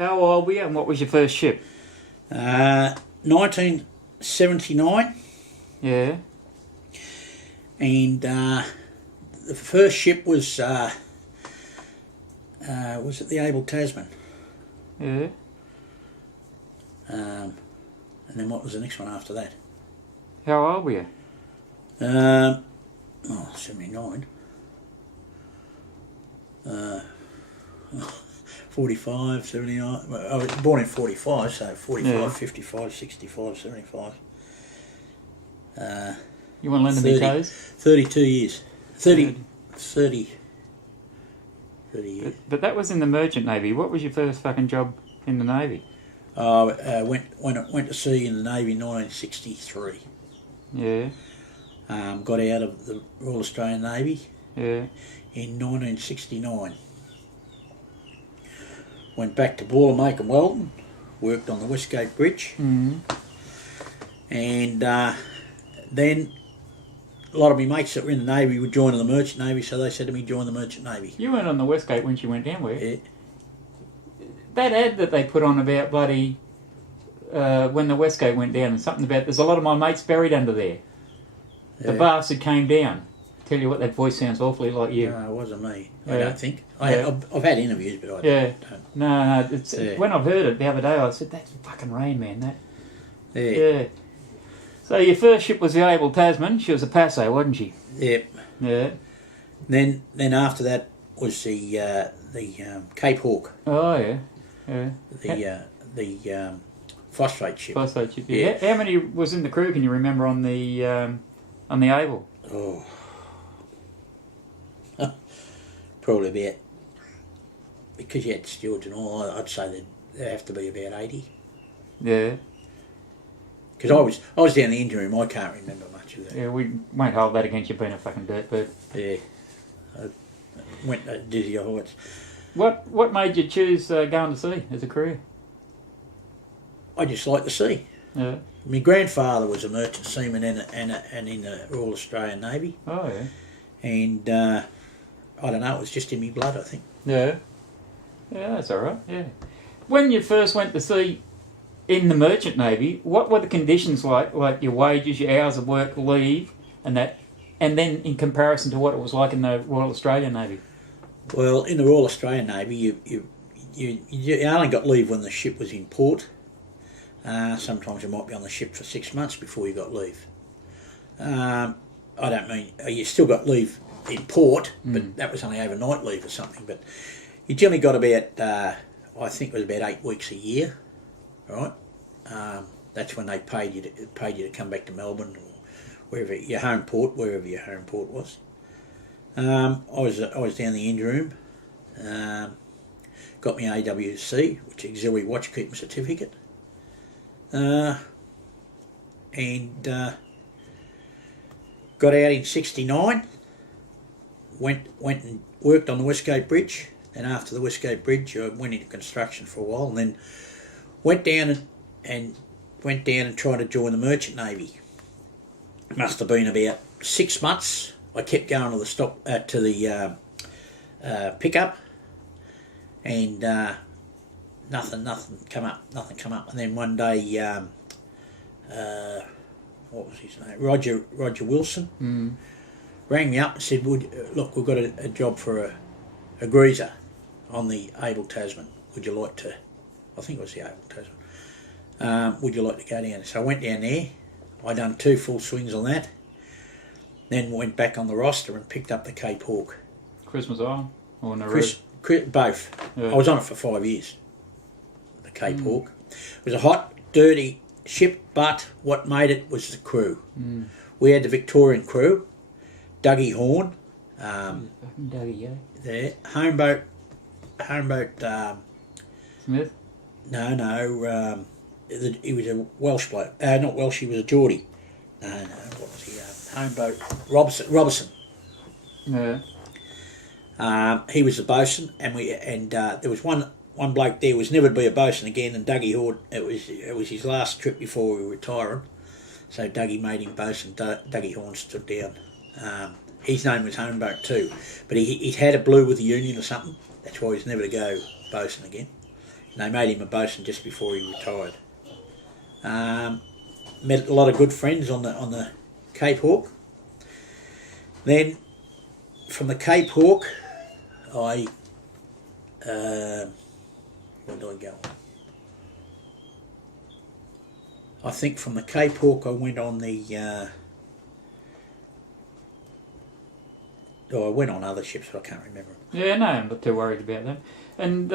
How old were you and what was your first ship? 1979. Yeah. And the first ship was it the Able Tasman? Yeah. And then what was the next one after that? How old were you? 79. 45, 79. Well, I was born in 45, so 45, Yeah. 55, 65, 75. You want to lend me toes? 32 years. 30 years. But that was in the Merchant Navy. What was your first fucking job in the Navy? Went to sea in the Navy in 1963. Yeah. Got out of the Royal Australian Navy Yeah. in 1969. Went back to Boilermaker Weldon, worked on the Westgate Bridge, Mm. and then a lot of my mates that were in the Navy were joining the Merchant Navy, so they said to me, join the Merchant Navy. You weren't on the Westgate when she went down, were you? Yeah. That ad that they put on about bloody when the Westgate went down and something about there's a lot of my mates buried under there. The bastard came down. Tell you what, that voice sounds awfully like you. No, it wasn't me. Yeah. I don't think. Yeah. I've had interviews, but I don't. No, it's, Yeah. when I've heard it the other day, I said, that's fucking Rain Man, that. Yeah. Yeah. So your first ship was the Able Tasman. She was a Paso, wasn't she? Yep. Yeah. Then after that was the Cape Hawk, Oh, yeah. Yeah. the phosphate ship. Phosphate ship. Yeah. How many was in the crew, can you remember, on the Able? Oh. Probably about, because you had stewards and all, I'd say there'd have to be about 80. Yeah. Because I was down the engine room, I can't remember much of that. Yeah, we won't hold that against you being a fucking dirtbird. Yeah. I went to dizzy heights. What made you choose going to sea as a career? I just like the sea. Yeah. My grandfather was a merchant seaman and in the Royal Australian Navy. Oh, yeah. And I don't know, it was just in my blood, I think. Yeah. Yeah, that's all right, yeah. When you first went to sea in the Merchant Navy, what were the conditions like your wages, your hours of work, leave, and that, and then in comparison to what it was like in the Royal Australian Navy? Well, in the Royal Australian Navy, you only got leave when the ship was in port. Sometimes you might be on the ship for 6 months before you got leave. I don't mean, you still got leave in port, but that was only overnight leave or something. But you generally got about, I think it was about 8 weeks a year, right? That's when they paid you to come back to Melbourne or wherever your home port was. I was down the engine room, got my AWC, which is Auxiliary Watchkeeping Certificate, and got out in '69. Went and worked on the Westgate Bridge, and after the Westgate Bridge, I went into construction for a while, and then went down and tried to join the Merchant Navy. It must have been about 6 months. I kept going to the pickup, and nothing come up. And then one day, what was his name? Roger Wilson rang me up and said, "Look, we've got a job for a greaser on the Able Tasman. Would you like to?" I think it was the Able Tasman. Would you like to go down? So I went down there. I done 2 full swings on that. Then went back on the roster and picked up the Cape Hawk. Christmas Island or Nauru? Both. Yeah. I was on it for 5 years. The Cape Hawk. It was a hot, dirty ship, but what made it was the crew. We had the Victorian crew, Dougie Horn, Dougie, yeah. there, Homeboat. Smith? No. He was a Welsh bloke. Not Welsh. He was a Geordie. No. What was he? Homeboat Robertson. Yeah. He was the bosun, and there was one bloke there who was never to be a bosun again, and Dougie Horn. It was his last trip before we were retiring, so Dougie made him bosun. Dougie Horn stood down. His name was Homeboat too, but he had a blue with the Union or something. That's why he was never to go bosun again. And they made him a bosun just before he retired. Met a lot of good friends on the Cape Hawke. Then from the Cape Hawke, where did I go? I think from the Cape Hawke I went on I went on other ships, but I can't remember. Yeah, no, I'm not too worried about them. And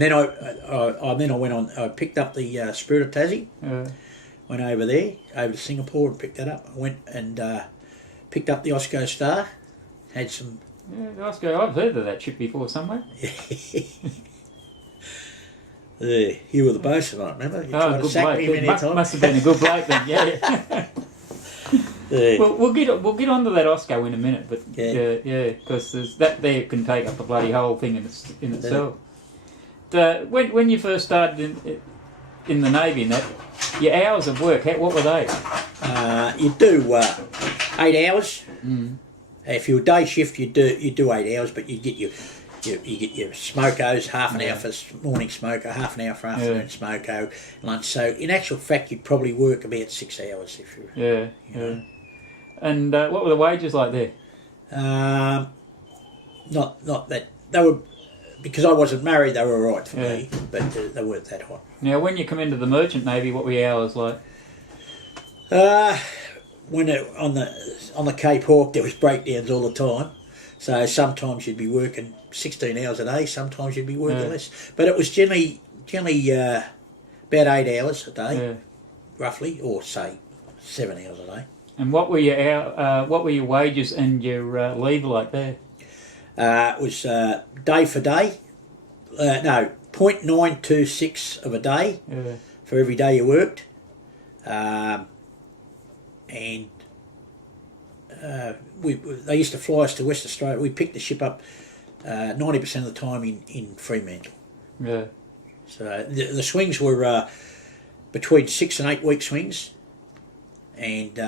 then I went on. I picked up the Spirit of Tassie. Went over there, over to Singapore, and picked that up. I went and picked up the Osco Star. Had some. Yeah, the Osco. I've heard of that ship before somewhere. Yeah, you were the bosun, I remember. You tried to good sack bloke. me many times. Must have been a good bloke then. Yeah. Yeah. Well, we'll get onto that Osco in a minute, but because that there can take up the bloody whole thing in itself. When you first started in the Navy, and that your hours of work, what were they? You do 8 hours. Mm. If you're a day shift, you do 8 hours, but you get your smokos, half an hour for morning smoker, half an hour for afternoon smoko, lunch. So in actual fact, you'd probably work about 6 hours if you. Yeah. You know. And what were the wages like there? Not that they were, because I wasn't married. They were all right for me, but they weren't that hot. Now, when you come into the Merchant Navy, what were your hours like? When on the Cape Hawke, there was breakdowns all the time. So sometimes you'd be working 16 hours a day. Sometimes you'd be working less. But it was generally about 8 hours a day, roughly, or say 7 hours a day. And what were your wages and your leave like there? It was day for day. 0.926 of a day for every day you worked. And they used to fly us to West Australia. We picked the ship up 90% of the time in Fremantle. Yeah. So the swings were between 6 and 8 week swings, and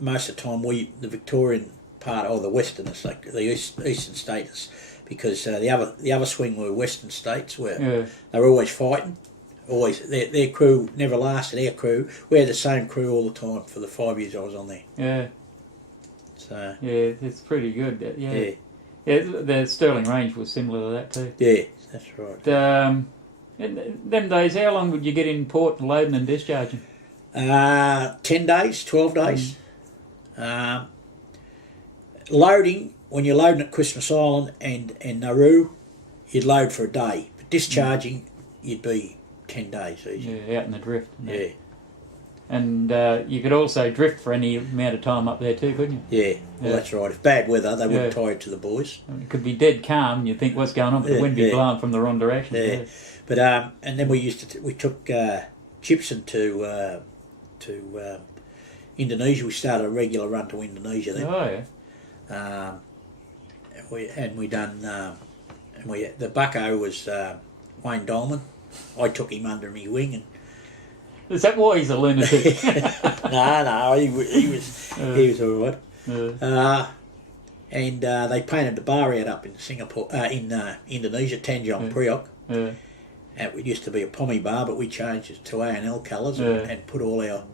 most of the time the Victorian part, or the Westerners, like the Eastern states, because the other swing were Western states where they were always fighting. Always, their crew never lasted. Our crew, we had the same crew all the time for the 5 years I was on there. Yeah. So yeah, it's pretty good. Yeah. The Stirling Range was similar to that too. Yeah, that's right. In them days, how long would you get in port loading and discharging? 10 days, 12 days. Loading, when you're loading at Christmas Island and Nauru, you'd load for a day. But discharging, you'd be 10 days easy. Yeah, out in the drift. Yeah. And you could also drift for any amount of time up there too, couldn't you? Yeah, well that's right. If bad weather, they wouldn't tie it to the buoys. It could be dead calm and you think what's going on, but the wind be blowing from the wrong direction. Yeah. But and then we took Gibson to Indonesia. We started a regular run to Indonesia then. Oh yeah. The bucko was Wayne Dolman. I took him under my wing and. Is that why he's a lunatic? No, he was all right. And they painted the bar out up in Singapore, in Indonesia, Tanjung Priok. Yeah. It used to be a pommy bar, but we changed it to A&L colours and put all our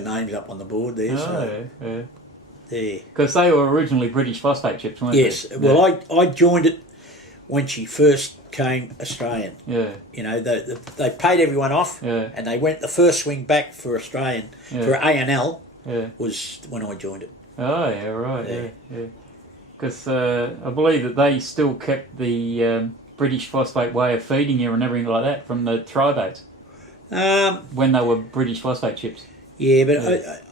names up on the board there. Because they were originally British phosphate ships, weren't they? Yes. Well, I joined it when she first came Australian. Yeah. You know, they paid everyone off, and they went the first swing back for Australian for A&L was when I joined it. Oh yeah, right. Yeah. Because I believe that they still kept the British phosphate way of feeding you and everything like that from the tri-boats when they were British phosphate ships. Yeah, but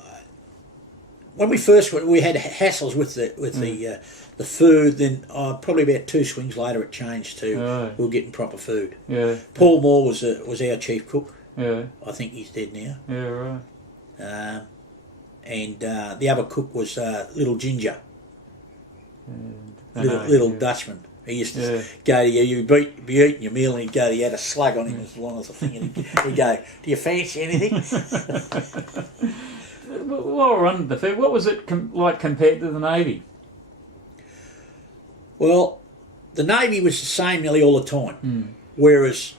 when we first went, we had hassles with the food. Then probably about 2 swings later, it changed to we were getting proper food. Yeah. Paul Moore was our chief cook. Yeah. I think he's dead now. Yeah, right. And the other cook was Little Ginger, little Dutchman. He used to go to you'd be eating your meal and he'd go, he had a slug on him as long as a thing, and he'd go, do you fancy anything? While we're on the food, what was it like compared to the Navy? Well, the Navy was the same nearly all the time, whereas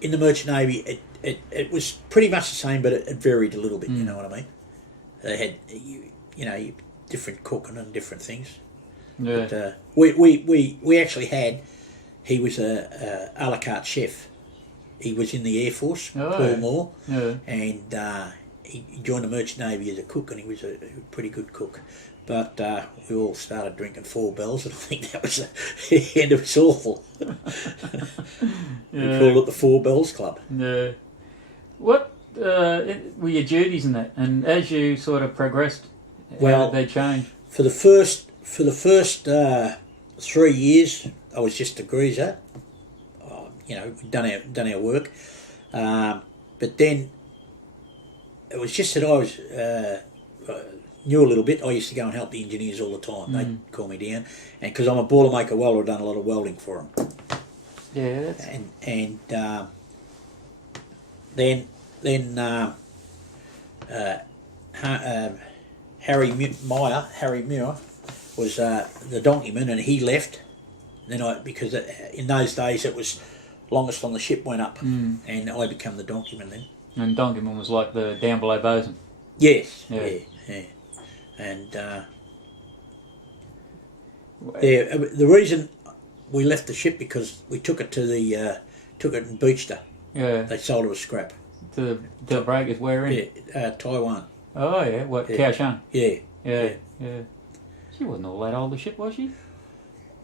in the Merchant Navy, it was pretty much the same, but it varied a little bit. You know what I mean? They had different cooking and different things. Yeah. But, we actually had. He was a la carte chef. He was in the Air Force, Paul Moore, and he joined the Merchant Navy as a cook, and he was a pretty good cook. But we all started drinking 4 bells, and I think that was the end of us all. We called it the 4 Bells Club. Yeah. What were your duties in that? And as you sort of progressed, how did they change? For the first 3 years, I was just a greaser. We'd done our work, but then it was just that I was knew a little bit. I used to go and help the engineers all the time. They'd call me down, and because I'm a boilermaker welder, I've done a lot of welding for them. Yeah. And then Harry Muir was the donkeyman, and he left. Then because in those days it was longest on the ship went up, and I became the donkeyman then. And donkeyman was like the down below bosun. Yes. Yeah. And the reason we left the ship because we took it and beached her. Yeah. They sold her as scrap. The breakers where in? Yeah, Taiwan. Oh yeah, what Kaohsiung? Yeah. She wasn't all that old a ship, was she?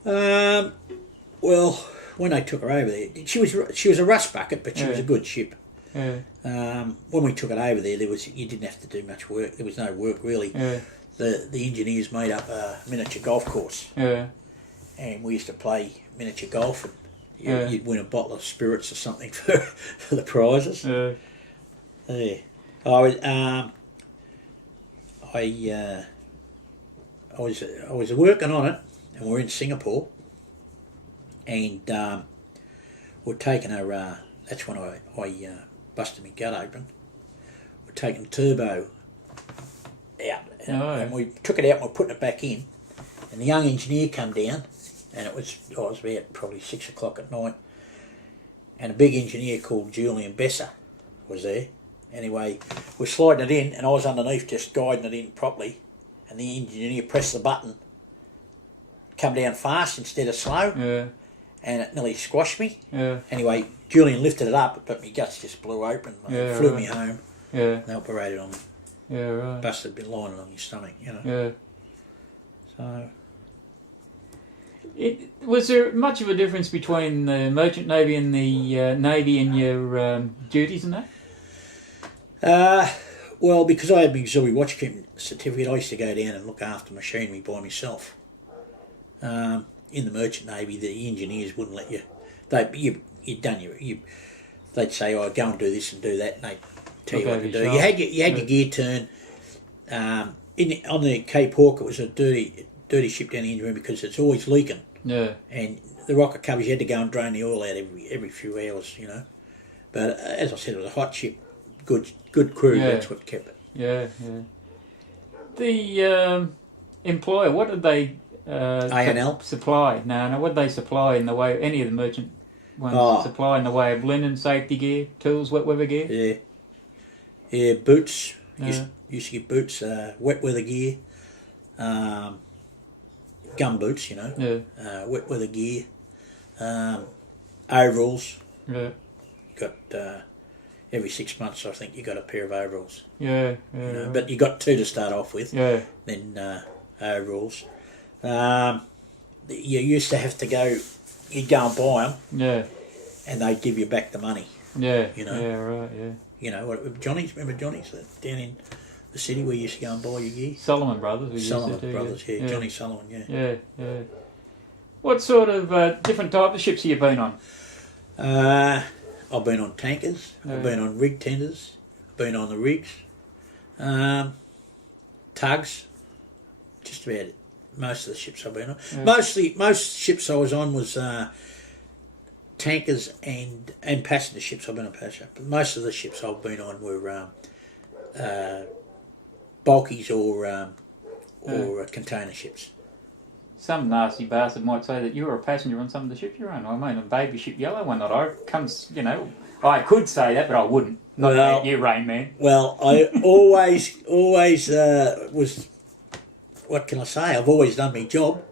Well, when they took her over there, she was a rust bucket, but she was a good ship. Yeah. When we took it over there, you didn't have to do much work. There was no work really. Yeah. The engineers made up a miniature golf course. Yeah. And we used to play miniature golf, and you'd win a bottle of spirits or something for the prizes. Yeah. Yeah. I was working on it, and we're in Singapore, and we're taking her. That's when I busted my gut open. We're taking turbo out, and we took it out and we're putting it back in. And the young engineer come down, and it was about probably 6 o'clock at night, and a big engineer called Julian Besser was there. Anyway, we're sliding it in, and I was underneath just guiding it in properly, and the engineer pressed the button, come down fast instead of slow, and it nearly squashed me. Yeah. Anyway, Julian lifted it up, but my guts just blew open. Flew me home. Yeah. They operated on me. Yeah, right. Busted a bit lining on your stomach, Yeah. So. Was there much of a difference between the Merchant Navy and the Navy in your duties and that? Well, because I had my auxiliary watchkeeping certificate, I used to go down and look after machinery by myself. In the Merchant Navy, the engineers wouldn't let you. They'd say, "Oh, go and do this and do that," and they'd tell you what to do. You had your gear turn. On the Cape Hawk, it was a dirty ship down the engine room because it's always leaking. Yeah. And the rocket covers, you had to go and drain the oil out every few hours, But as I said, it was a hot ship, good crew. Yeah. That's what kept it. Yeah. The employer, what did they A&L supply? No. What did they supply in the way? Any of the merchant ones supply in the way of linen, safety gear, tools, wet weather gear? Yeah, boots. Used to get boots, wet weather gear, gum boots, wet weather gear, overalls. Yeah. Got every 6 months, I think, you got a pair of overalls. Yeah. But you got 2 to start off with. Yeah. Then overalls. You used to have to go. You'd go and buy them. Yeah. And they'd give you back the money. Yeah. Yeah. Right. Yeah. Johnny's. Remember Johnny's down in the city where you used to go and buy your gear? Solomon Brothers. Yeah. Johnny Solomon, Yeah. What sort of different type of ships have you been on? I've been on tankers. I've been on rig tenders. I've been on the rigs. Tugs. Just about it. Most of the ships I've been on. Yeah. Most ships I was on was tankers and passenger ships. I've been on passenger. But most of the ships I've been on were bulkies or container ships. Some nasty bastard might say that you were a passenger on some of the ships you're on. I mean, a baby ship yellow one that I comes, I could say that, but I wouldn't. Not about you, Rain Man. Well, I always was. What can I say? I've always done my job.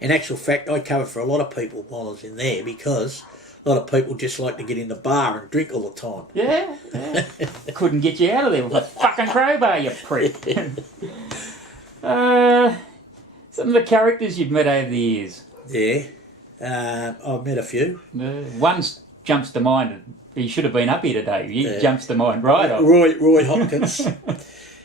In actual fact, I covered for a lot of people while I was in there because a lot of people just like to get in the bar and drink all the time. Yeah. Couldn't get you out of there with a fucking crowbar, you prick. Some of the characters you've met over the years. Yeah, I've met a few. One jumps to mind. He should have been up here today. He jumps to mind right off. Roy Hopkins.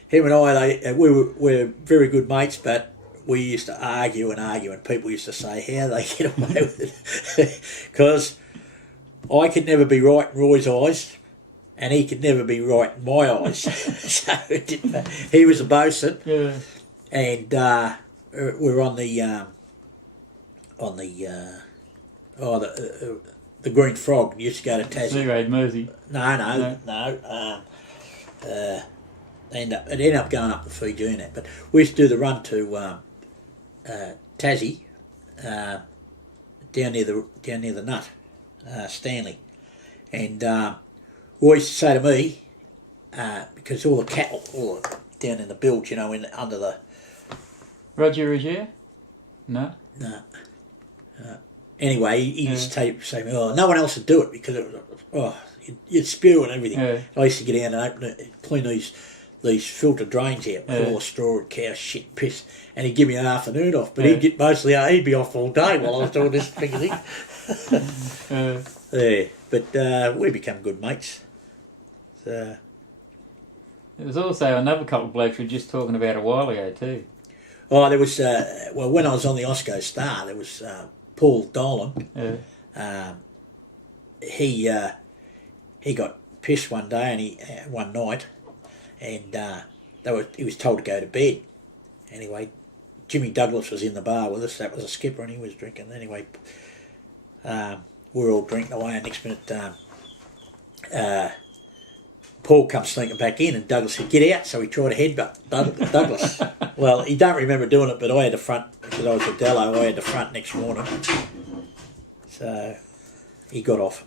Him and I, we're very good mates, but we used to argue, and people used to say, how they get away with it? Because I could never be right in Roy's eyes, and he could never be right in my eyes. So it didn't matter. He was a bosun, and we're on the Green Frog. We used to go to Tassie. Sea Road Mersey. No. It ended up going up the Fiji and that, but we used to do the run to Tassie, down near the Nut, Stanley, and Roy used to say to me, because all the cattle, down in the bilge, under the Roger Roger? No. Anyway, he used to say, "Oh, no one else would do it because you'd spew and everything." Yeah. I used to get out and open it, clean these filter drains out with all the straw and cow shit, piss, and he'd give me an afternoon off, but he'd get he'd be off all day while I was doing this big thing. But we become good mates. So. There was also another couple of blokes we were just talking about a while ago too. Oh, there was when I was on the Osco Star, there was Paul Dolan. He got pissed one day and one night, and he was told to go to bed. Anyway, Jimmy Douglas was in the bar with us. That was a skipper, and he was drinking. Anyway, we were all drinking away, and next minute, Paul comes sneaking back in, and Douglas said, "Get out!" So he tried to headbutt Douglas. Well, he don't remember doing it, but I had the front because I was a Dello. I had the front next morning, so he got off.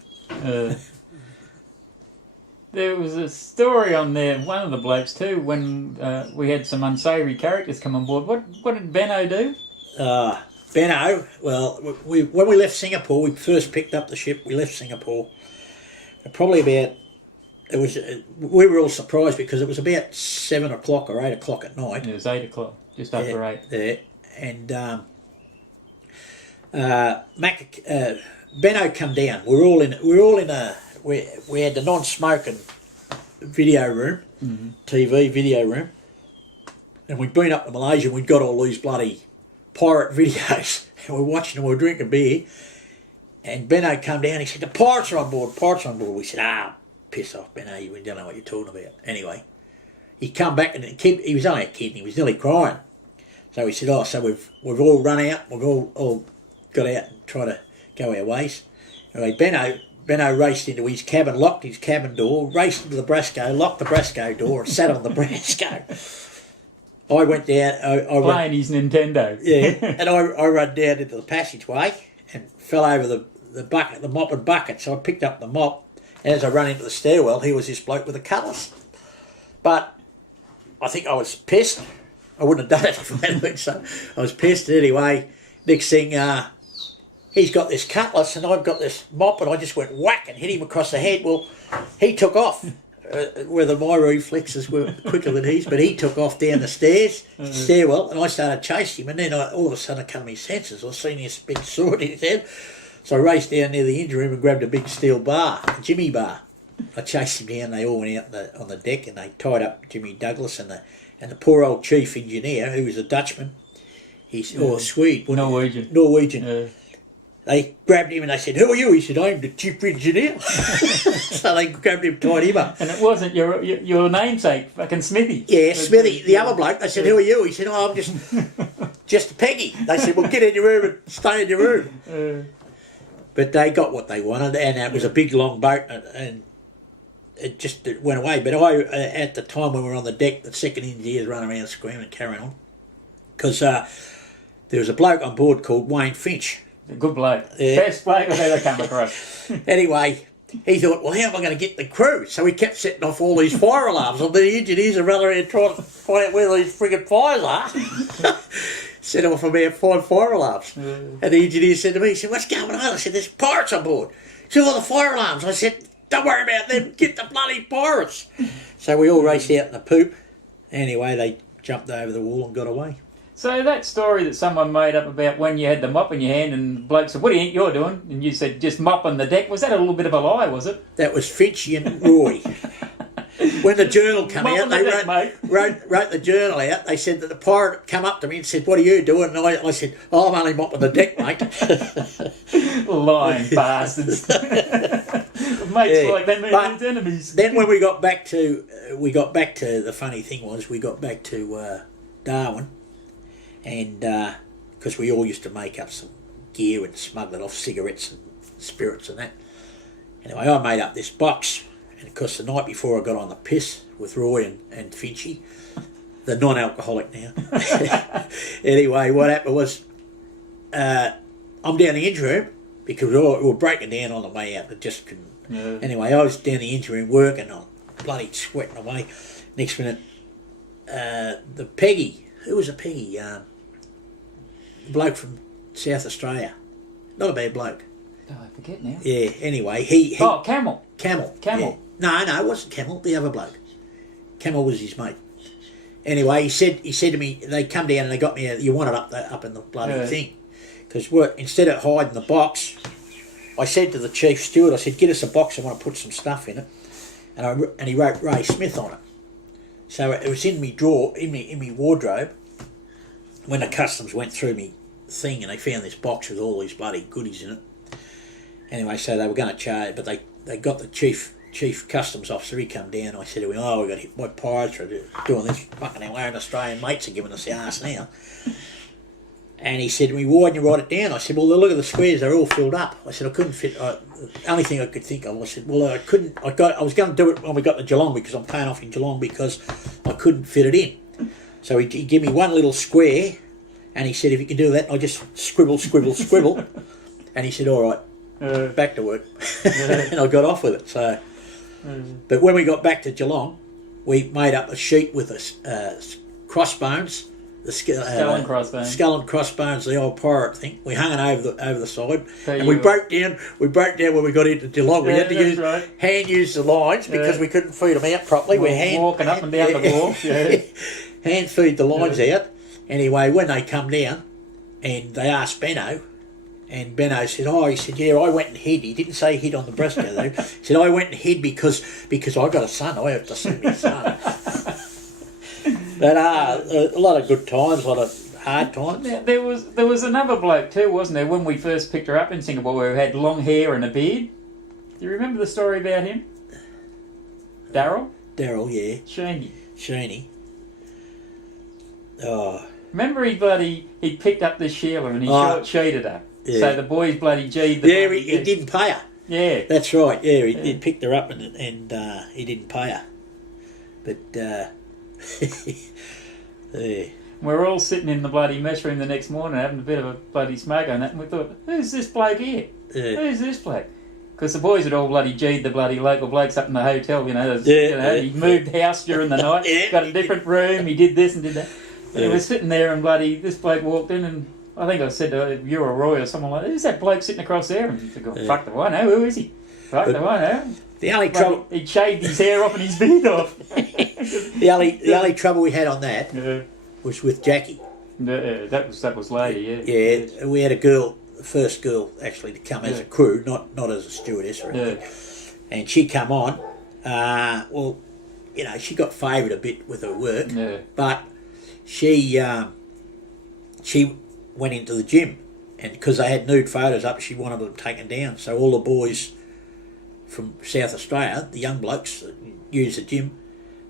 There was a story on there, one of the blokes too, when we had some unsavoury characters come on board. What did Benno do? Benno, well, when we left Singapore, we first picked up the ship. We left Singapore probably about. We were all surprised because it was about 7 o'clock or 8 o'clock at night. It was 8 o'clock, just after 8. Yeah, and Benno come down. We had the non-smoking video room, TV video room, and we'd been up to Malaysia and we'd got all these bloody pirate videos, and we're watching them, we're drinking beer, and Benno come down, he said, the pirates are on board. We said, piss off, Benno, we don't know what you're talking about. Anyway, he come back, and he was only a kid and he was nearly crying. So he said, so we've all run out, we've all got out and tried to go our ways. Anyway, Benno raced into his cabin, locked his cabin door, raced into the Brasco, locked the Brasco door and sat on the Brasco. I went down. Playing his Nintendo. Yeah, and I ran down into the passageway and fell over the bucket, the mop and bucket. So I picked up the mop, and as I ran into the stairwell, he was this bloke with the cutlass. But I think I was pissed. I wouldn't have done it if I hadn't been so. I was pissed. Anyway, next thing, he's got this cutlass and I've got this mop, and I just went whack and hit him across the head. Well, he took off. Whether my reflexes were quicker than his, but he took off down the stairwell, and I started chasing him, and then all of a sudden I come to my senses. I seen this big sword in his head, so I raced down near the engine room and grabbed a big steel bar, a Jimmy bar. I chased him down. They all went out on the deck, and they tied up Jimmy Douglas and the poor old chief engineer, who was a Dutchman. Or Swede, Norwegian. They grabbed him and they said, "Who are you?" He said, "I'm the chief engineer." So they grabbed him, tied him up. And it wasn't your namesake, fucking Smithy. Yeah, Smithy, the other bloke. They said, "Who are you?" He said, "Oh, I'm just a Peggy." They said, "Well, get in your room and stay in your room." But they got what they wanted, and it was a big, long boat, and it just went away. But at the time when we were on the deck, the second engineers running around screaming and carrying on. Because there was a bloke on board called Wayne Finch. A good bloke. Yeah. Best bloke I've ever come across. Anyway, he thought, well, how am I going to get the crew? So he kept setting off all these fire alarms. And the engineers are running around trying to find out where these frigging fires are. Set off about 5 fire alarms. And the engineer said to me, he said, what's going on? I said, there's pirates on board. He said, all the fire alarms. I said, don't worry about them, get the bloody pirates. So we all raced out in the poop. Anyway, they jumped over the wall and got away. So that story that someone made up about when you had the mop in your hand and the bloke said, what do you think you're doing? And you said, just mopping the deck. Was that a little bit of a lie, was it? That was Finchy and Roy. When the journal came out, they wrote the journal out. They said that the pirate come up to me and said, what are you doing? And I said, oh, I'm only mopping the deck, mate. Lying bastards. Mates like that mean his enemies. Then when we got back to the funny thing was, we got back to Darwin, and because we all used to make up some gear and smuggle it off, cigarettes and spirits and that. Anyway, I made up this box. And of course, the night before I got on the piss with Roy and Finchy, the non-alcoholic now. Anyway, what happened was, I'm down the engine room because we were breaking down on the way out. I just couldn't. Yeah. Anyway, I was down the engine room working on, bloody sweating away. Next minute, the Peggy, who was a Peggy? The bloke from South Australia. Not a bad bloke. Oh, I forget now. Yeah, anyway, he Camel. Camel. Camel. Yeah. No, it wasn't Camel, the other bloke. Camel was his mate. Anyway, he said to me, they come down and they got me, you want it up in the bloody thing. Because instead of hiding the box, I said to the chief steward, I said, get us a box, I want to put some stuff in it. And he wrote Ray Smith on it. So it was in me drawer, in me wardrobe, when the customs went through me thing and they found this box with all these bloody goodies in it. Anyway, so they were going to charge, but they got the chief customs officer. He come down. I said to him, "Oh, we got hit by pirates for doing this. Fucking hell, our Australian mates are giving us the arse now." And he said to me, "Why didn't you write it down?" I said, "Well, look at the squares; they're all filled up." I said, "I couldn't fit." The only thing I could think of, I said, "Well, I couldn't. I was going to do it when we got to Geelong because I'm paying off in Geelong because I couldn't fit it in." So he gave me one little square, and he said, "If you can do that," I just scribble, and he said, "All right." Back to work. And I got off with it. So, but when we got back to Geelong, we made up a sheet with crossbones, the skull and crossbones, the old pirate thing. We hung it over the side, and we broke down when we got into Geelong. We had to use the lines because we couldn't feed them out properly. We're walking up and down the wall. Hand feed the lines out. Anyway, when they come down, and they asked Benno. And Benno said, he said, yeah, I went and hid. He didn't say hid on the breastbone though. He said, I went and hid because I got a son. I have to see my son. But a lot of good times, a lot of hard times. Now, there was another bloke too, wasn't there, when we first picked her up in Singapore who had long hair and a beard? Do you remember the story about him? Daryl, yeah. Sheeny. Oh. Remember he picked up this Sheila and he short-sheeted her. Yeah. So the boys bloody G'd. He didn't pay her. Yeah. That's right, yeah. He picked her up and he didn't pay her. But, yeah. We're all sitting in the bloody mess room the next morning having a bit of a bloody smoke on that, and we thought, who's this bloke here? Yeah. Who's this bloke? Because the boys had all bloody G'd the bloody local blokes up in the hotel, he moved house during the night, got a different room, he did this and did that. And he was sitting there and bloody, this bloke walked in and I think I said to you or Roy or someone like, who's that bloke sitting across there? And he said, fuck the one, who is he? Fuck the one, The only trouble... He'd shaved his hair off and his beard off. the only trouble we had on that was with Jackie. That was lady, Yeah, we had a girl, the first girl actually to come as a crew, not as a stewardess or anything. And she come on, she got favoured a bit with her work, but she went into the gym, and because they had nude photos up, she wanted them taken down. So all the boys from South Australia, the young blokes that used the gym,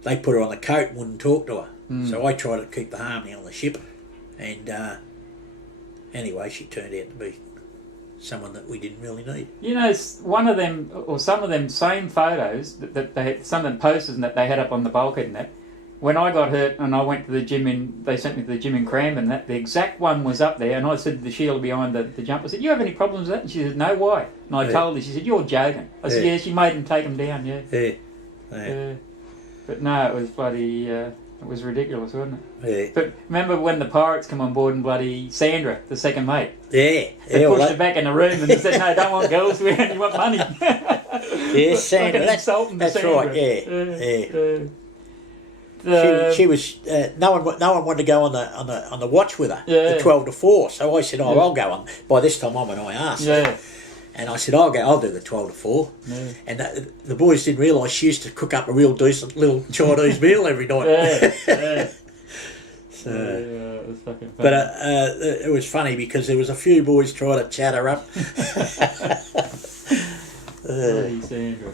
they put her on the coat and wouldn't talk to her. So I tried to keep the harmony on the ship, and anyway, she turned out to be someone that we didn't really need. You know, one of them, or some of them same photos that they had, some of them posters and that they had up on the bulkhead and that, when I got hurt and I went to the gym they sent me to the gym in Cranbourne, the exact one was up there, and I said to the Sheila behind the jump, I said, "You have any problems with that?" And she said, "No, why?" And I told her, she said, "You're joking." I said, "Yeah, she made him take him down, yeah." But no, it was bloody, it was ridiculous, wasn't it? But remember when the Pirates come on board and bloody Sandra, the second mate? They pushed her back in the room and they said, "No, don't want girls around, you want money." Sandra, that's Sandra. Right, she was no one wanted to go on the watch with her, the 12 to 4. So I said, I'll go on. By this time I'm an IR, and I said, I'll do the 12 to 4. And the boys didn't realise she used to cook up a real decent little Chinese meal every night. It was fucking funny. But it was funny because there was a few boys trying to chat her up. Sandra.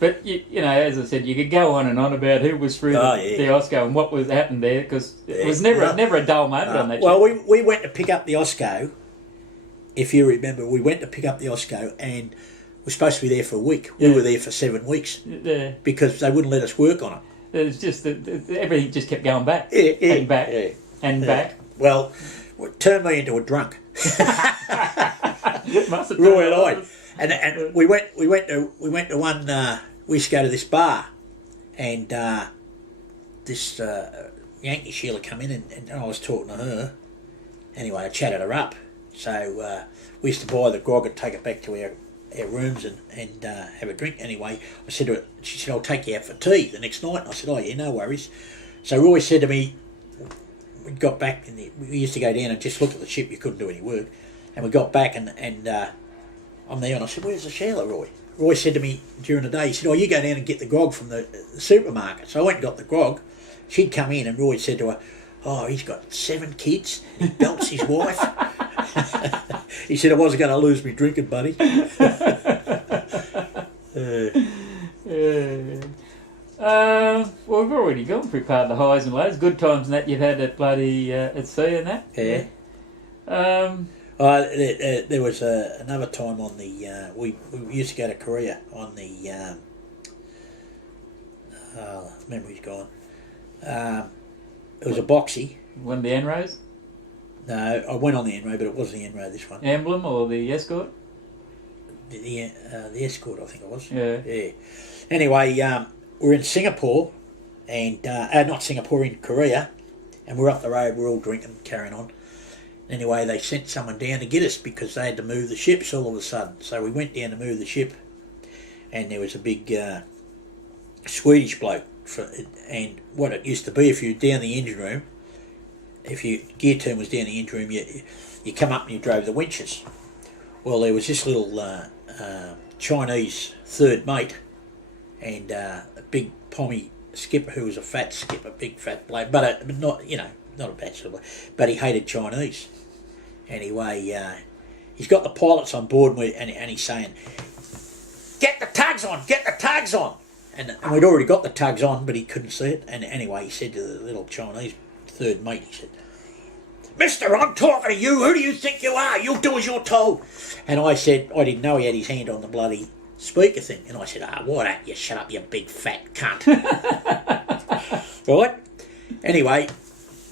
But, you know, as I said, you could go on and on about who was through the Osco and what was happened there, because it was never a dull moment on that Well, trip. we went to pick up the Osco, if you remember. We went to pick up the Osco and we're supposed to be there for a week. We were there for 7 weeks because they wouldn't let us work on it. It was just that everything just kept going back and back and back. Well, it turned me into a drunk. Must have Roy and I. And we went to one. We used to go to this bar, and this Yankee Sheila come in, and I was talking to her. Anyway, I chatted her up. So we used to buy the grog and take it back to our rooms and have a drink. Anyway, I said to her, she said, "I'll take you out for tea the next night." And I said, "Oh yeah, no worries." So Roy said to me, we got back, and we used to go down and just look at the ship. You couldn't do any work, and we got back, and I'm there, and I said, "Where's the Sheila, Roy?" Roy said to me during the day, he said, "Oh, you go down and get the grog from the supermarket." So I went and got the grog. She'd come in, and Roy said to her, "Oh, he's got 7 kids. He belts his wife." He said, "I wasn't going to lose me drinking, buddy." Well, we've already gone through part of the highs and lows, good times and that you've had at bloody at sea and that. There was another time on the we used to go to Korea on the memory's gone. It was a boxy. One of the Enros? No, I went on the Enro, but it wasn't the Enro. This one. Emblem or the Escort? The Escort, I think it was. Yeah. Anyway, we're in Singapore, and not Singapore, in Korea, and we're up the road. We're all drinking, carrying on. Anyway, they sent someone down to get us because they had to move the ships all of a sudden. So we went down to move the ship, and there was a big Swedish bloke. And what it used to be, if you were down the engine room, if your gear turn was down the engine room, you come up and you drove the winches. Well, there was this little Chinese third mate, and a big pommy skipper who was a fat skipper, big fat bloke, but not a bachelor, but he hated Chinese. Anyway, he's got the pilots on board, and he's saying, "Get the tugs on, get the tugs on." And we'd already got the tugs on, but he couldn't see it. And anyway, he said to the little Chinese third mate, he said, "Mister, I'm talking to you. Who do you think you are? You'll do as you're told." And I said, I didn't know he had his hand on the bloody speaker thing. And I said, why don't you shut up, you big fat cunt. Right? Anyway,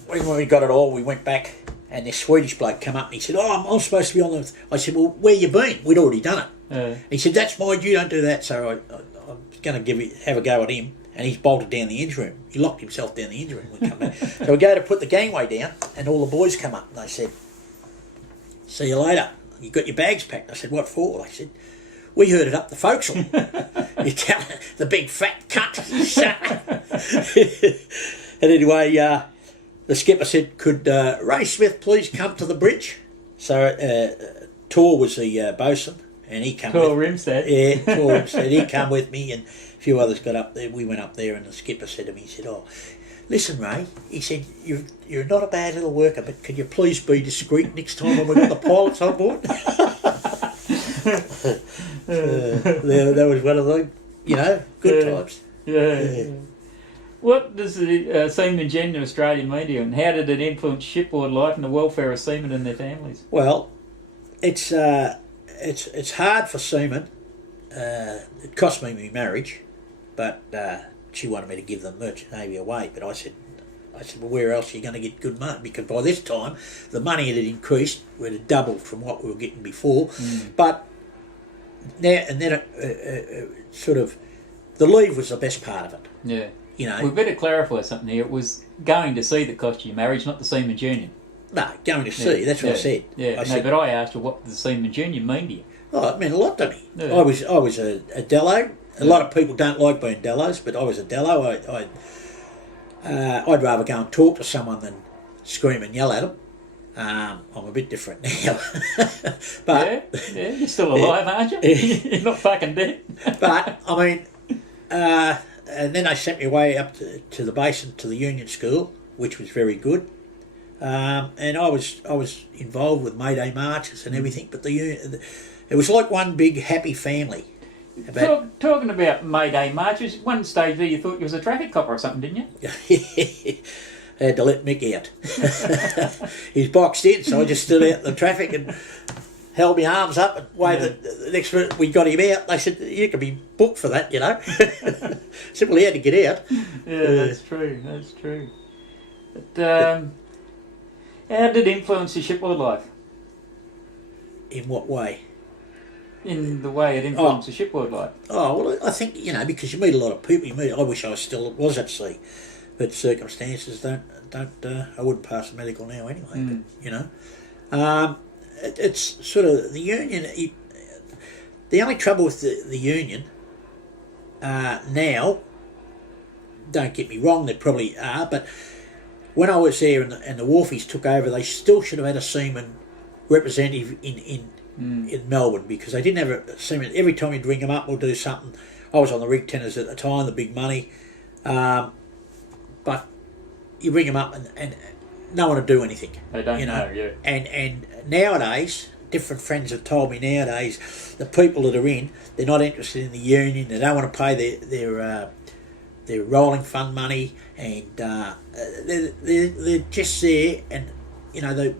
when we got it all, we went back, and this Swedish bloke come up and he said, I'm supposed to be on the... I said, "Well, where you been?" We'd already done it. He said, "That's mine, you don't do that." So I was going to have a go at him, and he's bolted down the engine room. He locked himself down the engine room when we come back. So we go to put the gangway down, and all the boys come up, and they said, "See you later. You got your bags packed?" I said, "What for?" They said, "We heard it up the forecastle." You tell the big fat cunt. And anyway, the skipper said, "Could Ray Smith please come to the bridge?" So Tor was the bosun, and he come Tor with Rimstead. Yeah, Tor Rimstead. He come with me, and a few others got up there. We went up there, and the skipper said to me, he said, "Listen, Ray," he said, you're not a bad little worker, but could you please be discreet next time when we've got the pilots on board?" That was one of the, good times. Yeah. What does the seaman gender in Australian media, and how did it influence shipboard life and the welfare of seamen and their families? Well, it's hard for seamen. It cost me my marriage, but she wanted me to give the Merchant Navy away, but I said, well, where else are you going to get good money? Because by this time, the money had increased, it had doubled from what we were getting before. But now and then, sort of, the leave was the best part of it. Yeah. You know, We better clarify something here. It was going to sea that cost you marriage, not the Seaman's Union. no, going to sea. That's what I said. Yeah. But I asked her what does the Seaman's Union mean to you? Oh, it meant a lot to me. Yeah. I was a Dello. A lot of people don't like being Dellos, but I was a Dello. I'd rather go and talk to someone than scream and yell at them. I'm a bit different now. But yeah, you're still alive, aren't you? You're not fucking dead. But I mean, and then they sent me away up to the basin to the Union School, which was very good. And I was involved with May Day marches and everything. But it was like one big happy family. Talking about May Day marches, one stage there you thought you was a traffic cop or something, didn't you? I had to let Mick out. He's boxed in, so I just stood out in the traffic and held my arms up and waved. The next minute we got him out. They said, you could be booked for that, you know. I said, well, he had to get out. Yeah, that's true. That's true. But how did it influence your shipboard life? In what way? In the way it influenced the shipboard life. Oh, well, I think, you know, because you meet a lot of people. I wish I still was at sea. But circumstances don't. I wouldn't pass the medical now anyway. But, you know, it's sort of the union. The only trouble with the union now, don't get me wrong, they probably are. But when I was there and the wharfies took over, they still should have had a seaman representative in Melbourne, because they didn't have a seaman. Every time you'd ring them up, we'll do something. I was on the rig tenders at the time, the big money. But you ring them up and no one will do anything. They don't know, yeah. And nowadays, different friends have told me nowadays, the people that are in, they're not interested in the union. They don't want to pay their rolling fund money, and they're just there. And you know,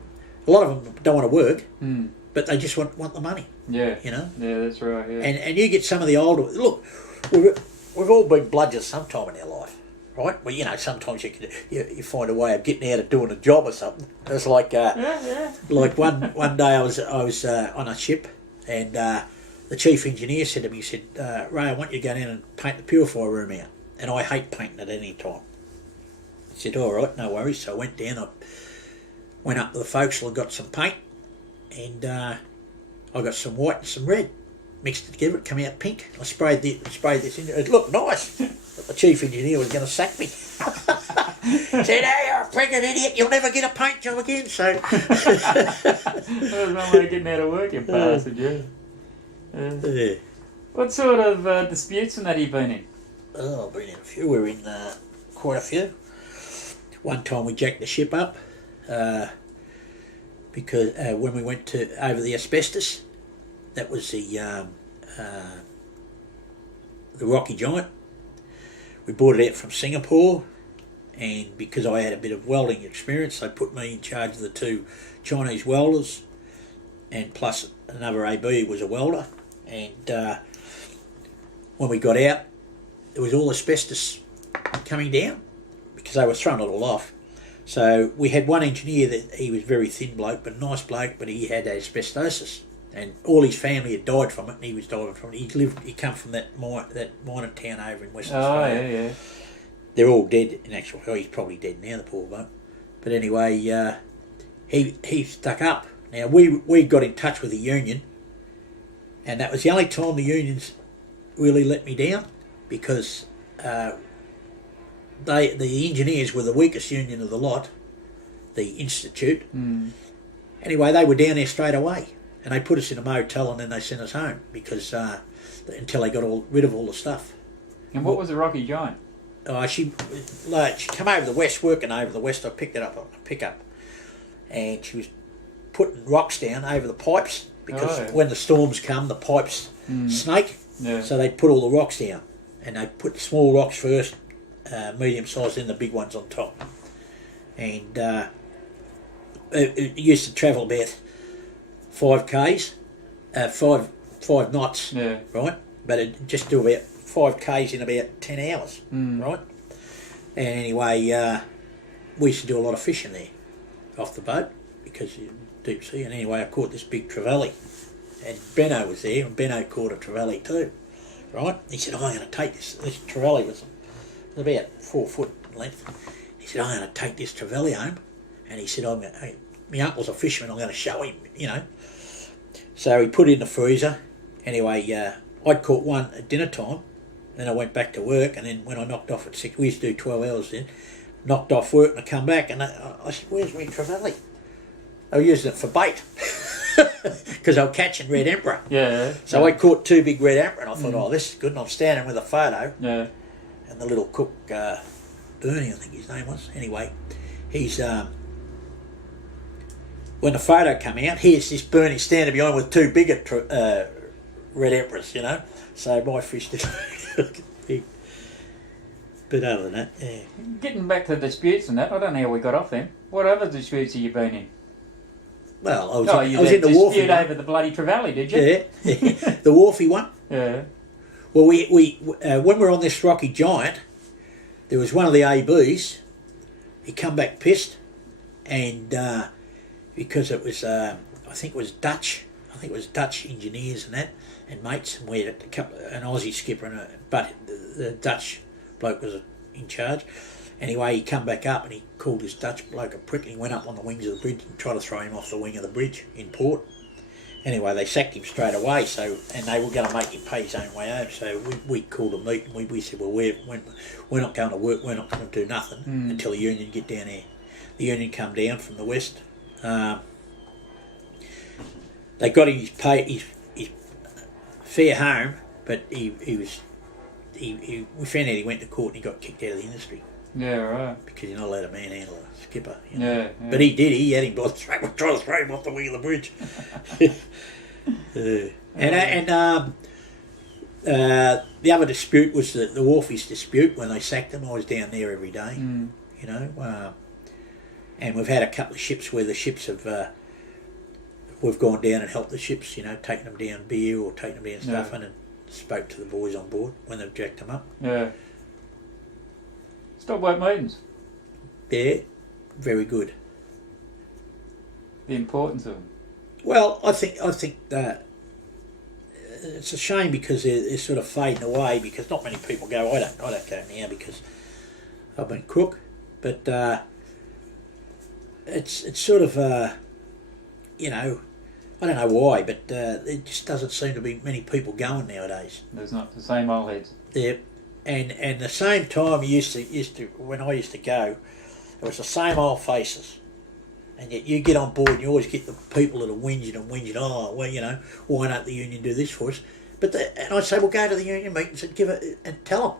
a lot of them don't want to work, but they just want the money. Yeah, you know. Yeah, that's right. Yeah. And you get some of the older. Look, we've all been bludgers sometime in our life. Right? Well, you know, sometimes you find a way of getting out of doing a job or something. It's like like one day I was on a ship, and the chief engineer said to me, he said, Ray, I want you to go down and paint the purifier room out. And I hate painting at any time. I said, all right, no worries. So I went down, I went up to the forecastle and got some paint, and I got some white and some red. Mixed it together, it came out pink. I sprayed this in. It looked nice. But the chief engineer was going to sack me. Said, hey, you're a friggin' idiot, you'll never get a paint job again. So That was one way of getting out of work, you bastard, yeah. What sort of disputes and that have you been in? Oh, I've been in a few. We're in quite a few. One time we jacked the ship up because when we went over the asbestos, that was the Rocky Giant. We bought it out from Singapore, and because I had a bit of welding experience, they put me in charge of the two Chinese welders, and plus another AB was a welder. And when we got out, there was all asbestos coming down because they were throwing it all off. So we had one engineer that he was very thin bloke, but a nice bloke, but he had asbestosis. And all his family had died from it, and he was dying from it. He come from that mining town over in Western Australia. Oh, yeah. They're all dead in actual fact. He's probably dead now, the poor bloke. But anyway, he stuck up. Now we got in touch with the union, and that was the only time the unions really let me down, because the engineers were the weakest union of the lot, the Institute. Anyway, they were down there straight away. And they put us in a motel, and then they sent us home because until they got rid of all the stuff. And what was the Rocky Giant? She come over the west, working over the west. I picked it up on a pickup, and she was putting rocks down over the pipes because when the storms come, the pipes snake. Yeah. So they put all the rocks down, and they put the small rocks first, medium sized, then the big ones on top. And it used to travel about 5 k's, 5 knots, right? But it just do about 5Ks in about 10 hours, right? And anyway, we used to do a lot of fishing there off the boat because deep sea. And anyway, I caught this big trevally, and Benno was there, and Benno caught a trevally too, right? He said, "Oh, I'm going to take this." This trevally was about 4 foot in length. He said, "I'm going to take this trevally home," and he said, "My uncle's a fisherman. I'm going to show him, you know." So he put it in the freezer. Anyway, I'd caught one at dinner time. Then I went back to work, and then when I knocked off at 6, we used to do 12 hours then. Knocked off work and I come back, and I said, "Where's my trevally?" They were using it for bait because they were catching red emperor. Yeah. So I caught 2 big red emperor, and I thought, "Oh, this is good." And I'm standing with a photo. Yeah. And the little cook, Bernie, I think his name was. Anyway, he's when the photo came out, here's this Bernie standing behind with 2 bigger red emperors, you know. So my fish did big. But other than that, yeah. Getting back to the disputes and that, I don't know how we got off them. What other disputes have you been in? Well, I You was in the wharfie dispute one. over the bloody trevally, did you? Yeah, the wharfie one. Yeah. Well, we when we were on this rocky giant, there was one of the ABs. He come back pissed, and because it was, I think it was Dutch. I think it was Dutch engineers and that, and mates, and we had an Aussie skipper but the Dutch bloke was in charge. Anyway, he come back up and he called this Dutch bloke a prick, and he went up on the wings of the bridge and tried to throw him off the wing of the bridge in port. Anyway, they sacked him straight away, and they were going to make him pay his own way home. So we called a meeting. We said, "Well, we're not going to work. We're not going to do nothing until the union get down here." The union come down from the west. They got him his fare home, but we found out he went to court and he got kicked out of the industry. Yeah, right. Because you're not allowed to manhandle a skipper. You know? Yeah. But he did. He had him by the throat. We tried to throw him off the wing of the bridge. The other dispute was the wharfies dispute when they sacked him. I was down there every day, you know. And we've had a couple of ships where the ships have... we've gone down and helped the ships, you know, taking them down beer or taking them down stuffing, and spoke to the boys on board when they've jacked them up. Yeah. Stop work meetings. Yeah, very good. The importance of them. Well, I think that it's a shame because they're sort of fading away, because not many people go. I don't go now because I've been cook, but it's sort of you know, I don't know why, but there just doesn't seem to be many people going nowadays. There's not the same old heads. Yeah, and the same time used to when I used to go, it was the same old faces. And yet you get on board and you always get the people that are whinging, "Oh, well, you know, why don't the union do this for us?" And I'd say, "Well, go to the union meetings and and tell them.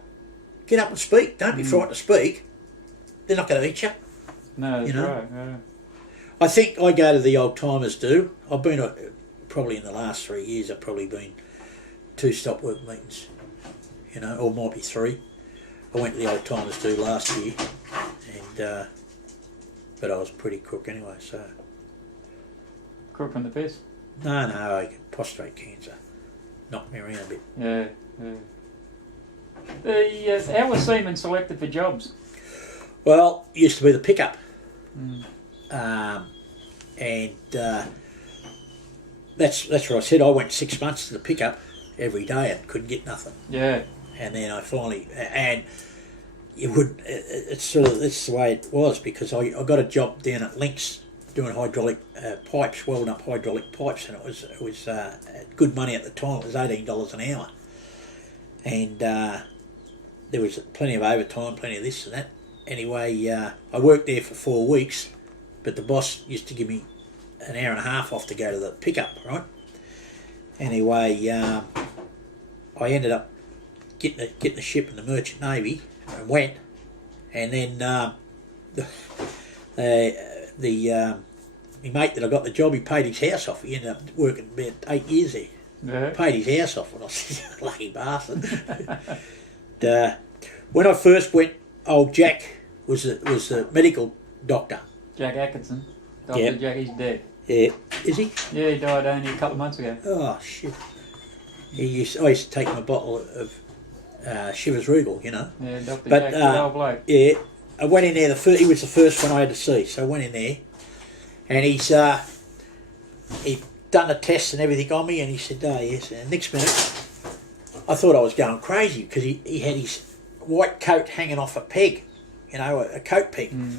Get up and speak. Don't be frightened to speak. They're not going to eat you." No, that's right. Yeah. I think I go to the old timers do. I've been probably in the last 3 years. I've probably been 2 stop work meetings, you know, or might be 3. I went to the old timers do last year, and but I was pretty crook anyway. So Crook from the piss. no, I get prostate cancer. Knocked me around a bit. Yeah. How were seamen selected for jobs? Well, it used to be the pickup. And that's what I said. I went 6 months to the pickup every day and couldn't get nothing. Yeah. And then I finally, and it's the way it was, because I got a job down at Lynx doing hydraulic pipes, welding up hydraulic pipes, and it was good money at the time. It was $18 an hour, and there was plenty of overtime, plenty of this and that. Anyway, I worked there for 4 weeks, but the boss used to give me an hour and a half off to go to the pickup, right? Anyway, I ended up getting the ship in the Merchant Navy and went, and then my mate that I got the job, he paid his house off. He ended up working about 8 years there. Yeah. Paid his house off, and I said, "Lucky bastard." When I first went, old Jack was the medical doctor. Jack Atkinson. Dr. Yep. Jack, he's dead. Yeah, is he? Yeah, he died only a couple of months ago. Oh shit! I used to take him a bottle of Chivas Regal, you know. Yeah, Dr. But, Jack, good old bloke. Yeah, I went in there. He was the first one I had to see, so I went in there, and he'd done the tests and everything on me, and he said, "Oh yes." And next minute, I thought I was going crazy because he had his white coat hanging off a peg, you know, a coat peg. Mm.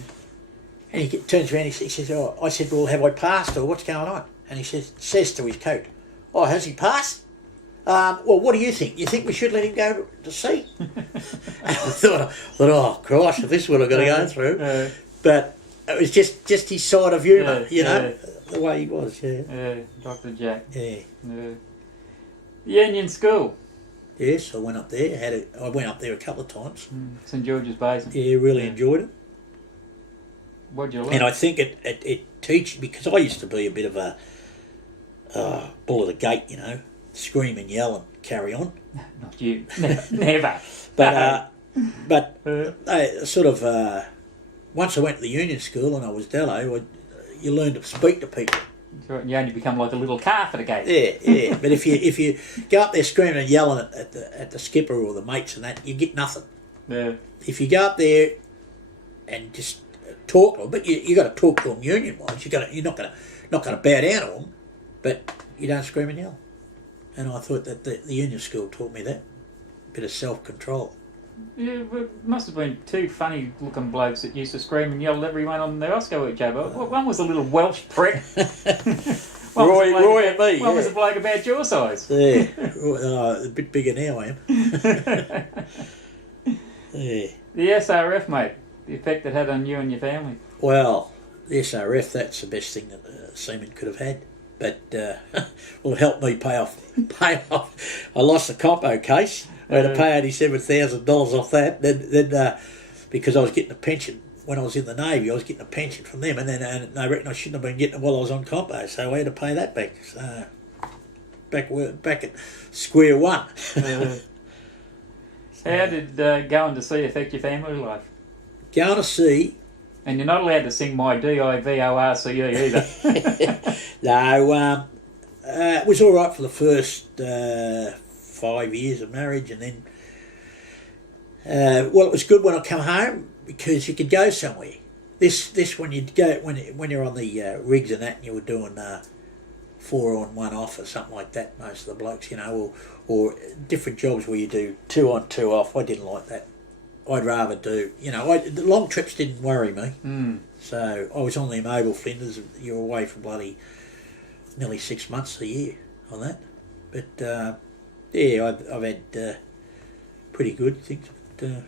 And he turns around and he says, "Oh," I said, "Well, have I passed or what's going on?" And he says to his coat, "Oh, has he passed? Well, what do you think? You think we should let him go to sea?" I thought, oh, Christ, if this is what I've got to go through. But it was just his side of humour, you know, the way he was, Yeah, Dr. Jack. Yeah. Union School. Yes, I went up there. I went up there a couple of times. St George's Basin. Yeah, really enjoyed it. What'd you learn? And I think it teaches, because I used to be a bit of a bull at the gate, you know, scream and yell and carry on. Not you. Never. But sort of, once I went to the Union School and I was Dello, you learn to speak to people. You only become like a little calf at a gate. Yeah. But if you go up there screaming and yelling at the skipper or the mates and that, you get nothing. Yeah. If you go up there and just talk to them, but you got to talk to them union wise. You're not going to bow down to them, but you don't scream and yell. And I thought that the Union School taught me that bit of self control. Yeah, it must have been two funny looking blokes that used to scream and yell at everyone on the Oscar at each other. One was a little Welsh prick. Roy and me. One was a bloke about your size. Yeah, a bit bigger now I am. Yeah. The SRF, mate, the effect it had on you and your family. Well, the SRF, that's the best thing that Seaman could have had. But, well, it helped me pay off. I lost the compo case. I had to pay $87,000 off that. Then because I was getting a pension when I was in the Navy, I was getting a pension from them, and they reckon I shouldn't have been getting it while I was on compo, so I had to pay that back. So back at square one. How did going to sea affect your family life? Going to sea. And you're not allowed to sing My Divorce either. No, it was all right for the first 5 years of marriage, and then well, it was good when I come home because you could go somewhere. This when you'd go when you're on the rigs and that, and you were doing 4 on 1 off or something like that. Most of the blokes, you know, or different jobs where you do 2 on 2 off. I didn't like that. I'd rather do, you know, the long trips didn't worry me. So I was on the mobile flinders. You're away for bloody nearly 6 months a year on that. But yeah, I've had pretty good things. But,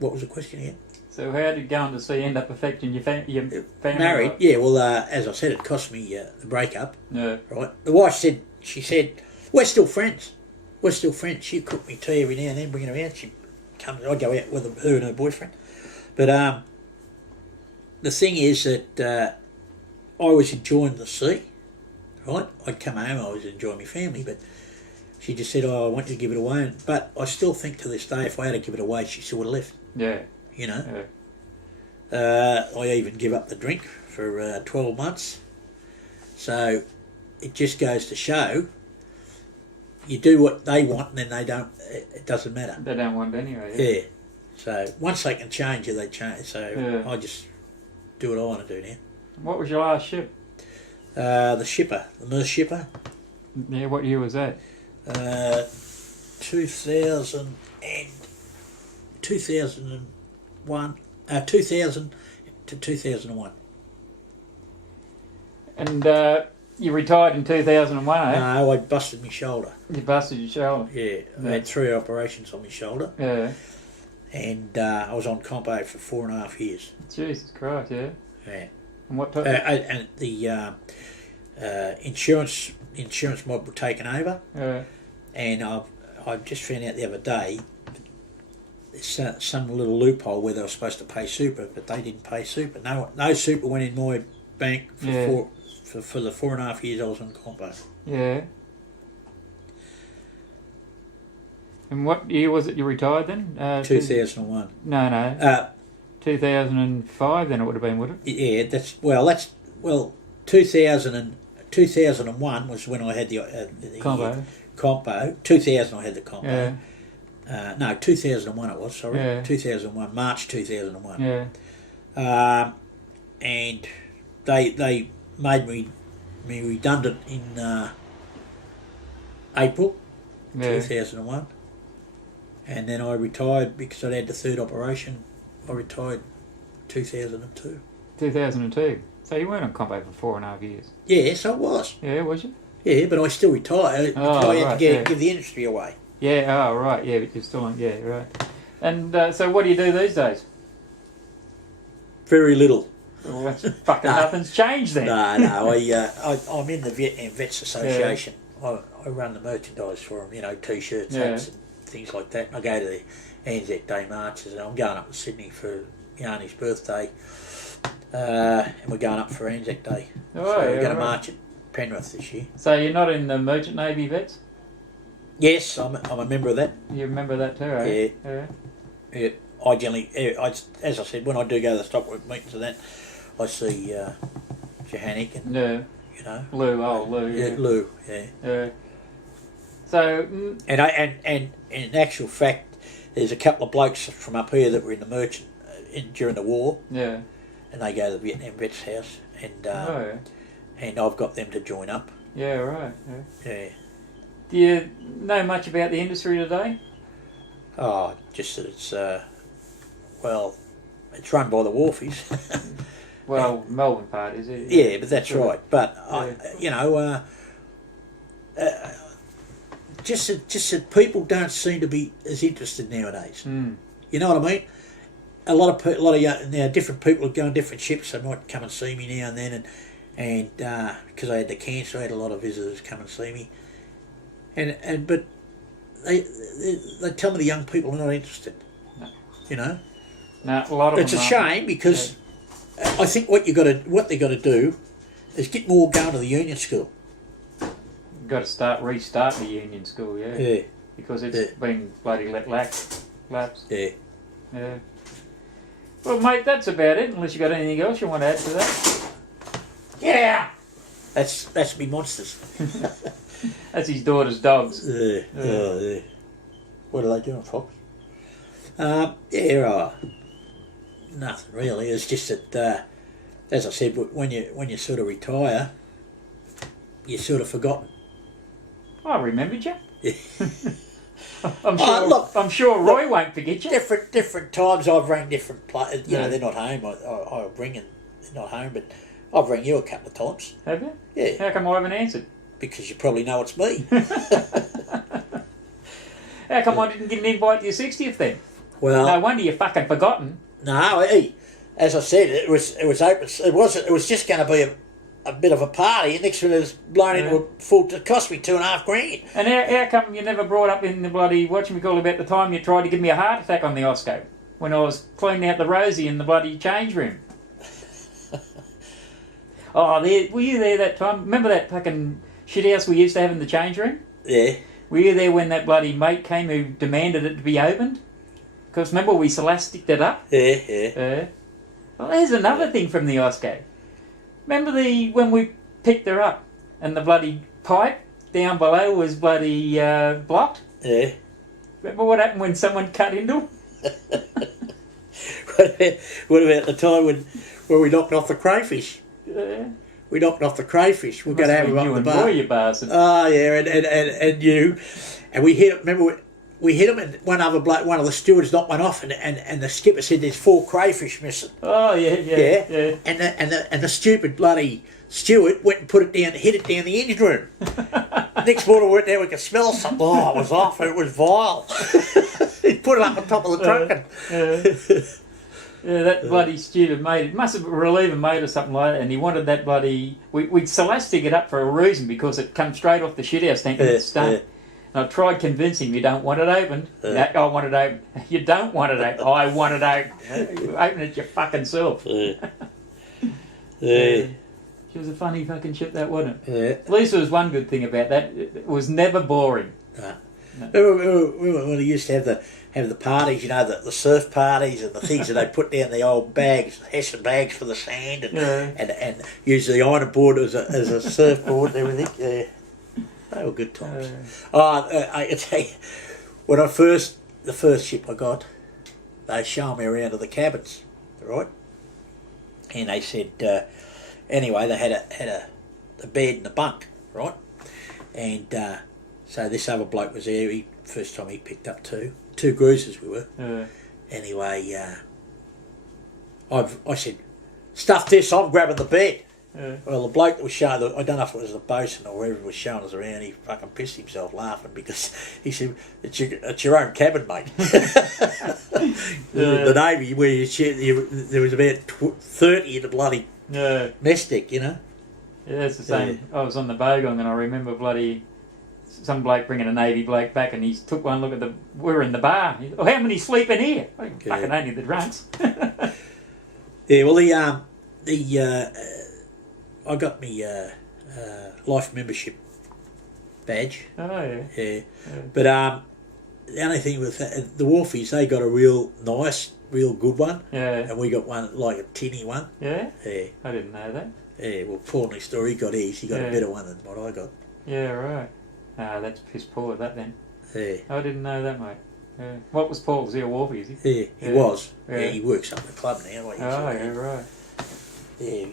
what was the question again? So how did going to sea end up affecting your family? Married, life? yeah. Well, as I said, it cost me the breakup. Yeah. Right. The wife said, we're still friends. We're still friends. She cooked me tea every now and then, bring it around. I'd go out with her and her boyfriend. But the thing is that I was enjoying the sea, right? I'd come home, I was enjoying my family, but she just said, "Oh, I want you to give it away." But I still think to this day, if I had to give it away, she still would have left. Yeah. You know? Yeah. I even give up the drink for 12 months. So it just goes to show you do what they want and then they don't, it doesn't matter. They don't want it anyway. Yeah. So once they can change you, they change. So I just do what I want to do now. What was your last ship? The shipper, the Nurse Shipper. Yeah, what year was that? 2000 to 2001. And you retired in 2001, eh? No, I busted my shoulder. You busted your shoulder? Yeah, I had 3 operations on my shoulder. Yeah. And I was on compo for 4.5 years. Jesus Christ, yeah. Yeah. And what type? And the insurance mob were taken over. Yeah. And I've just found out the other day there's some little loophole where they were supposed to pay super, but they didn't pay super. No super went in my bank for the 4.5 years I was on compo. Yeah. And what year was it you retired then? 2001. No. 2005 then it would have been, would it? Yeah, that's 2001 was when I had the Combo. compo. 2000 I had the compo. No, 2001 it was, sorry. Yeah. 2001, March 2001. Yeah. And they made me redundant in April Yeah. 2001. And then I retired because I'd had the third operation. I retired 2002. 2002. So you weren't on compo for 4.5 years. Yes, I was. Yeah, was you? Yeah, but I still retired. Oh, I had right, to yeah. give the industry away. Yeah, oh, right, yeah, but you're still on, yeah, right. And so what do you do these days? Very little. Well, that's fucking No. nothing's changed then. No, I'm in the Vietnam Vets Association. I run the merchandise for them, you know, T-shirts, Yeah. hats and things like that. I go to the Anzac Day marches, and I'm going up to Sydney for Yarny's birthday, and we're going up for Anzac Day. Oh, So yeah, we're going to right. march at Penrith this year. So you're not in the Merchant Navy Vets? Yes, I'm a member of that. You remember that too, eh? Yeah. Yeah. I generally, as I said, when I do go to the stockwork meetings and that, I see Johannick and, Yeah. you know, Lou, yeah. Lou, yeah. Yeah. So, And in actual fact, there's a couple of blokes from up here that were in the merchant during the war, yeah. and they go to the Vietnam Vets House, and Oh, yeah. and I've got them to join up. Yeah, right. Yeah. Yeah. Do you know much about the industry today? Oh, just that it's well, it's run by the Wharfies. Well, Melbourne part, is it? Yeah, but that's Sure. right. But Yeah. just that people don't seem to be as interested nowadays. Mm. You know what I mean? A lot of young, now different people go on different ships. They might come and see me now and then, and because I had the cancer, I had a lot of visitors come and see me, but they tell me the young people are not interested. No. You know, No, a lot of it's a them shame because I think what they got to do is get more going to the union school. Got to restart the union school, yeah. Yeah, Because it's Yeah. been bloody lapse. yeah. Yeah. Well, mate, that's about it. Unless you got anything else you want to add to that. Yeah. That's me monsters. That's his daughter's dogs. Yeah. Oh, yeah. What are they doing, Fox? Nothing really. It's just that, as I said, when you sort of retire, you're sort of forgotten. I remembered you. Yeah. I'm sure. Look, I'm sure Roy won't forget you. Different times I've rang different players. You Yeah. know, they're not home. I ring and they're not home, but I've rang you a couple of times. Have you? Yeah, How come I haven't answered? because you probably know it's me. How come I didn't get an invite to your 60th then? Well, No wonder you're fucking forgotten. no, hey, as I said, it was open. It was just going to be a bit of a party, and next minute it was blown into a full. It cost me $2.5 grand. And how come you never brought up in the bloody whatchamacallit about the time you tried to give me a heart attack on the Osco when I was cleaning out the Rosie in the bloody change room? Oh, were you there that time? Remember that fucking shit house we used to have in the change room? Yeah. Were you there when that bloody mate came who demanded it to be opened? Because remember we elasticed it up? Yeah. Well, there's another thing from the Osco. Remember when we picked her up and the bloody pipe down below was bloody blocked? Yeah. Remember what happened when someone cut into him? What about the time when we knocked off the crayfish? We knocked off the crayfish. We're going to have them up you the and bar. Roy, you bastard. Oh yeah, and you, and we hit. Remember we hit them, and one of the stewards knocked one off, and the skipper said there's 4 crayfish missing. Oh yeah. And the stupid bloody steward went and put it down, hit it down the engine room. Next morning we went there, we could smell something. Oh, it was off. It was vile. He put it up on top of the truck. Yeah, that bloody stupid mate. It must have been a reliever mate or something like that, and he wanted that bloody. We'd elastic it up for a reason because it come straight off the shithouse tank and it stunk. And I tried convincing him you don't want it opened. No, I want it open. You don't want it open. I want it open. Open it your fucking self. Yeah. She was a funny fucking ship, that wasn't it? Yeah. At least there was one good thing about that. It was never boring. No. Remember when they used to have the parties, you know, the surf parties and the things that they put down the old bags, Hessian bags for the sand, and use the iron board as a surfboard and everything. Yeah. They were good times. I tell you, when I first the first ship I got, they showed me around to the cabins, right? And they said, anyway, they had a bed and a bunk, right? And so this other bloke was there. First time he picked up two cruisers we were. Anyway, I said, stuff this, I'm grabbing the bed. Well, the bloke that was showing, I don't know if it was the bosun or whoever was showing us around, he fucking pissed himself laughing because he said, it's your own cabin, mate. The Navy, where there was about 30 in the bloody mess deck, you know. Yeah, it's the same. I was on the Bogong and I remember some bloke bringing a Navy bloke back and he took one look at we were in the bar. He said, how many sleep in here? Fucking only the drunks. Yeah, well, I got me life membership badge. Oh, yeah. Yeah. But the only thing with the Wharfies, they got a real nice, real good one. Yeah. And we got one, like a tinny one. Yeah? Yeah. I didn't know that. Yeah, well, Paul next door, he got his. He got a better one than what I got. Yeah, right. Ah, that's piss poor, that then. Yeah. I didn't know that, mate. Yeah. What was Paul? Was he a Wharfie, is he? Yeah, he was. Yeah, he works up at the club now. Like yeah, right. Yeah,